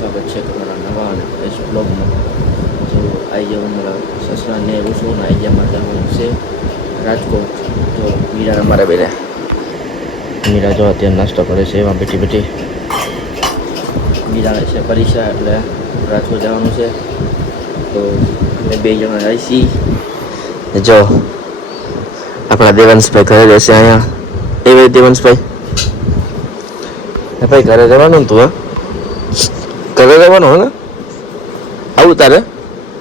સ્વાગત છે તમારા નવા અને ફ્રેશ બ્લોગમાં. તો આવી જવું મારા સસરાને એવું છું ને આવી ગયા જવાનું છે રાજકોટ. તો મીરા અમારા બેના મીરા જો અત્યારે નાસ્તો કરે છે એમાં બેઠી બેઠી. મીરાને છે પરીક્ષા એટલે રાજકોટ જવાનું છે. તો અમે 2 જણા જાય છીએ. જો આપણા દેવાંશભાઈ ઘરે રહેશે અહીંયા. એવી દેવાંશભાઈ ભાઈ ઘરે રહેવાનું તું? હા ઘરે રહેવાનું હો ને? આવું તારે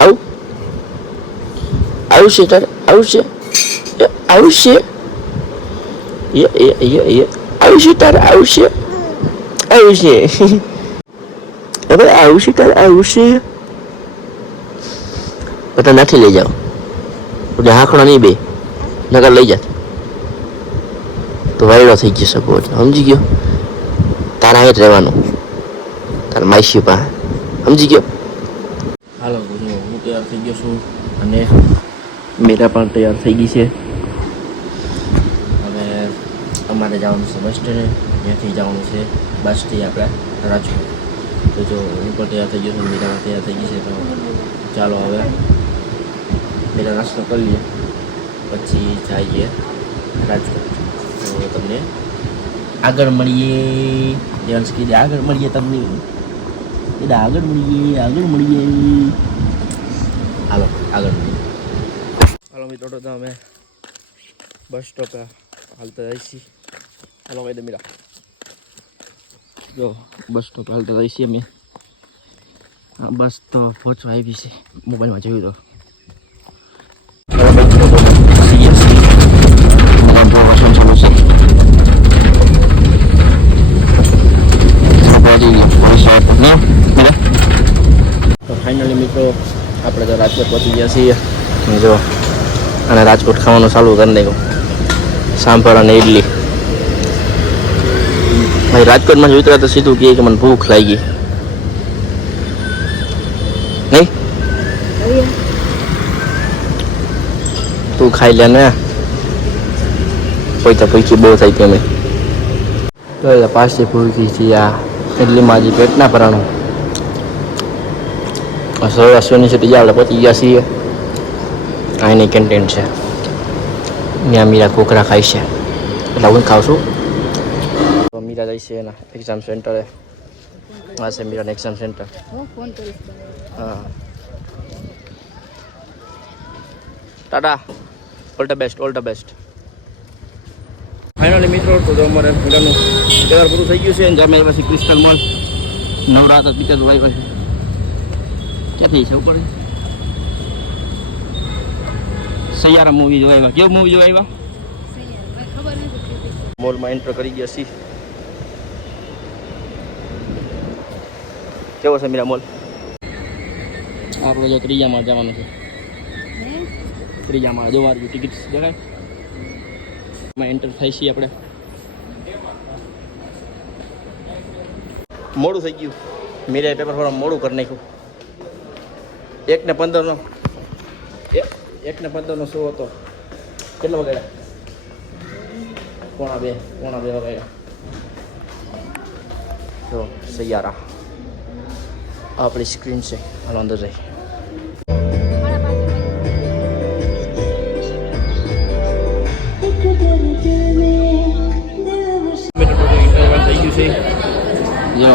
આવું આવશે તારે આવશે આવશે આવશે તારે આવશે આવશે હવે આવશે તારે આવશે. બધા નથી લઈ જાઓ એટલે હાંકડો નહીં બે નગર લઈ જાત તો વાયડો થઈ જશે બહુ. સમજી ગયો? તારા અહીં જ રહેવાનું તારા માઈસી પાસે. સમજી ગયો? હાલો હું તૈયાર થઈ ગયો છું અને મીરા પણ તૈયાર થઈ ગઈ છે. હવે અમારે જવાનું છે બસ સ્ટેન્ડે. ત્યાંથી જવાનું છે બસથી આપણે રાજકોટ. તો જો હું પણ તૈયાર થઈ ગયો છું, મીરા તૈયાર થઈ ગઈ છે. તો ચાલો હવે મીરા નાસ્તો કરી લઈએ પછી જઈએ રાજકોટ. તો તમને આગળ મળીએ. દેવાંશ કીધે આગળ મળીએ તમને. આગળ મળીએ હાલો આગળ મળીએ. હાલો મિત્રો તો અમે બસ સ્ટોપે હાલતા જઈએ છીએ. હાલો કહી દે મીરા. જો બસ સ્ટોપે હાલતા જઈએ છીએ અમે. હા બસ તો પહોંચવા આવી છે. મોબાઈલમાં જોયું તો ફાઇનલી મિત્રો આપણે તો રાજકોટ પહોંચી ગયા છીએ. જો અને રાજકોટ ખાવાનું ચાલુ કરી નાખ્યું. સાંભર અને ઇડલી. ભાઈ રાજકોટમાં જોઈતો તો સીધું કહે કે મને ભૂખ લાગી નહીં. તું ખાઈ લે ને. પૈસા પૈકી બહુ થઈ ગઈ અમે તો પાછી ભૂખી છીએ. આ ઇડલીમાં હજી પેટ ના ભરાણું. સૌરાષ્ટ્રની સિટી આપણે પહોંચી ગયા છીએ. અહીંની કેન્ટીન છે. ત્યાં મીરા ઘોઘરા ખાય છે એટલે હું ખાઉં છું. તો મીરા જાય છે એના એક્ઝામ સેન્ટરે. આ છે મીરાનું એક્ઝામ સેન્ટર. હા Tata all the best all the best. Finally મિત્રો તો અમારે મીરાનું તહેવાર પૂરું થઈ ગયું છે. અને અમે પછી ક્રિસ્ટલ મોલ નવરાત્ર પિક્ચર જોવાઈ પછી ક્યાંથી છે ઉપર સૈયારા મૂવી જોવા આવ્યા. કેવું મૂવી જોવા આવ્યા? મોલમાં એન્ટર કરી ગયા છીએ. કેવો છે મીરા મોલ? આપણે જો ત્રીજામાં જવાનું છે. ત્રીજામાં જોવા ટિકિટ દેખાય એમાં એન્ટર થાય છીએ આપણે. મોડું થઈ ગયું. મીરાએ પેપર થોડા મોડું કરી નાખ્યું. 1:15 શો હતો. કેટલો વગાડ્યા? 1:45 વગાડ્યા. જો સૈયારા આપણી સ્ક્રીન છે. હાલો અંદર જઈ. થઈ ગયું છે. જો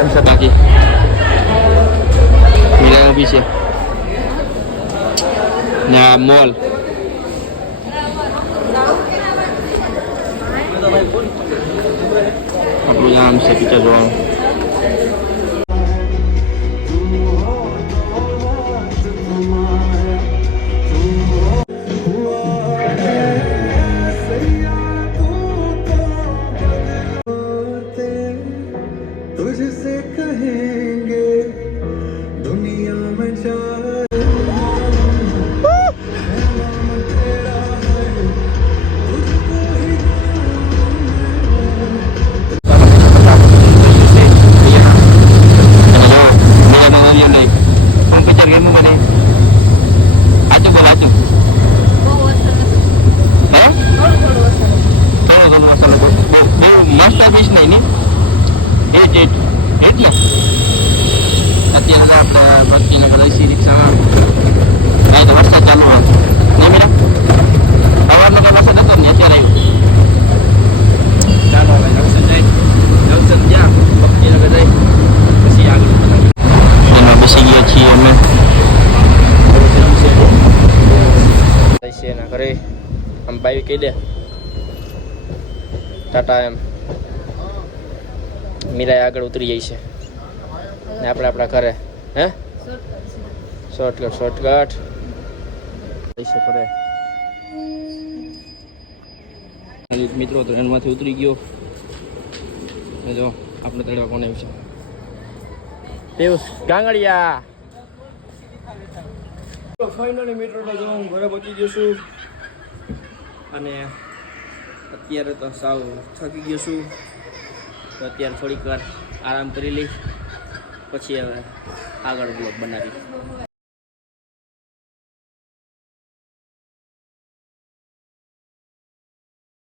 એમ છે બાકી મીરા બી છે ના મોલ. આપણું નામ છે પિક્ચર જોવાનું. ઘરે. આમ બાઈ કહી દે ટાટા એમ. મીરાય આગળ ઉતરી જાય છે ને આપણે આપણા ઘરે. હે શોર્ટકટ પૈસે પડે. મિત્રો ટ્રેનમાંથી ઉતરી ગયો. જો આપણે તેડવા કોને છે પિયુષ ગાંગડિયા. ફાઇનલી મિત્રો જો હું ઘરે પહોંચી ગયો છું અને અત્યારે તો સાવ થકી ગયો છું. તો અત્યારે થોડીક વાર આરામ કરી લઈ પછી હવે આગળ બ્લોગ બનાવી.